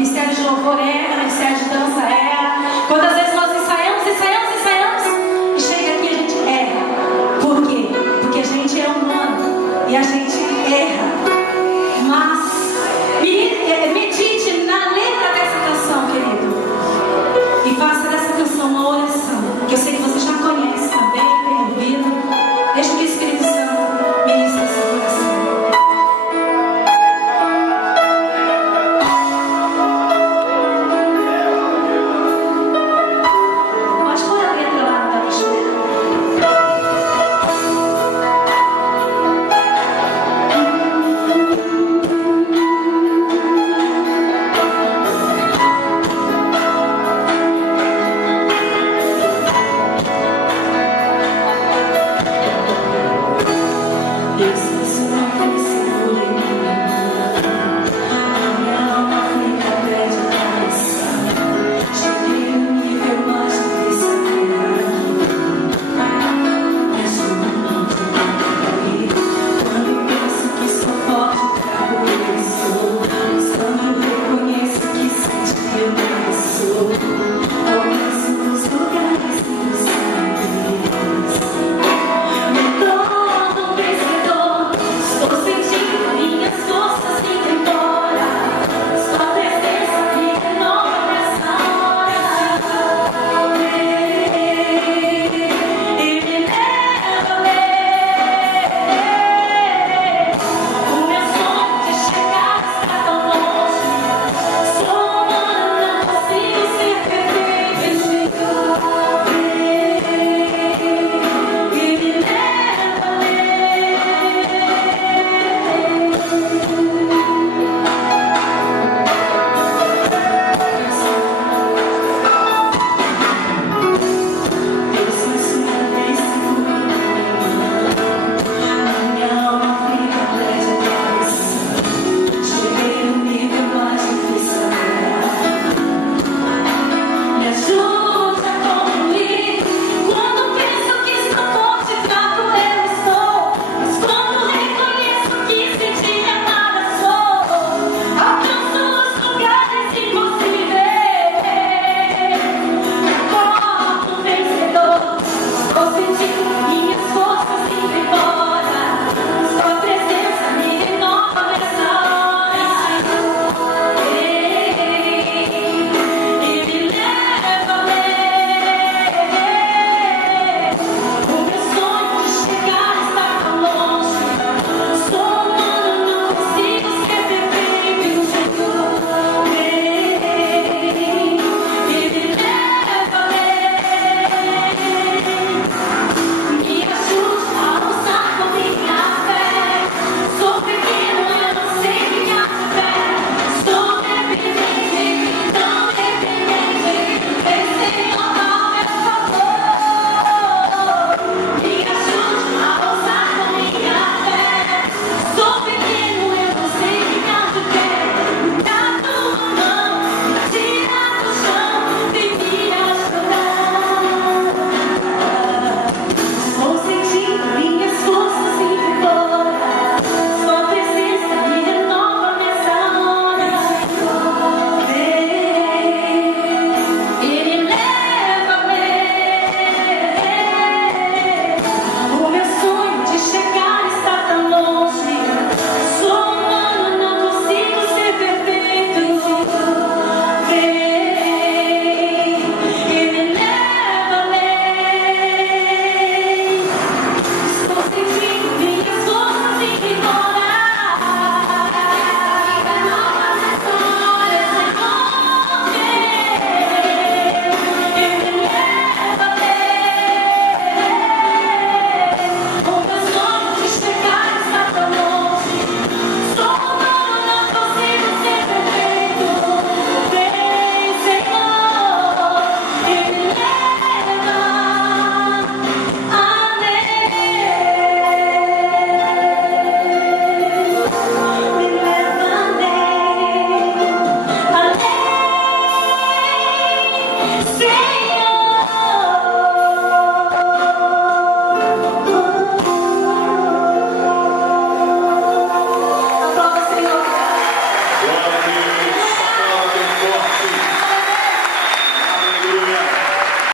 Ministério de louvor erra, ministério de dança erra. Quantas vezes nós ensaiamos e chega aqui a gente erra. Por quê? Porque a gente é humano e a gente erra. Mas medite na letra dessa canção, querido, e faça dessa canção uma oração, que eu sei que você já conhece também, tem ouvido. Deixa que o Espírito Santo ministre seu coração. Pode pôr a letra lá na lixeira. Yes.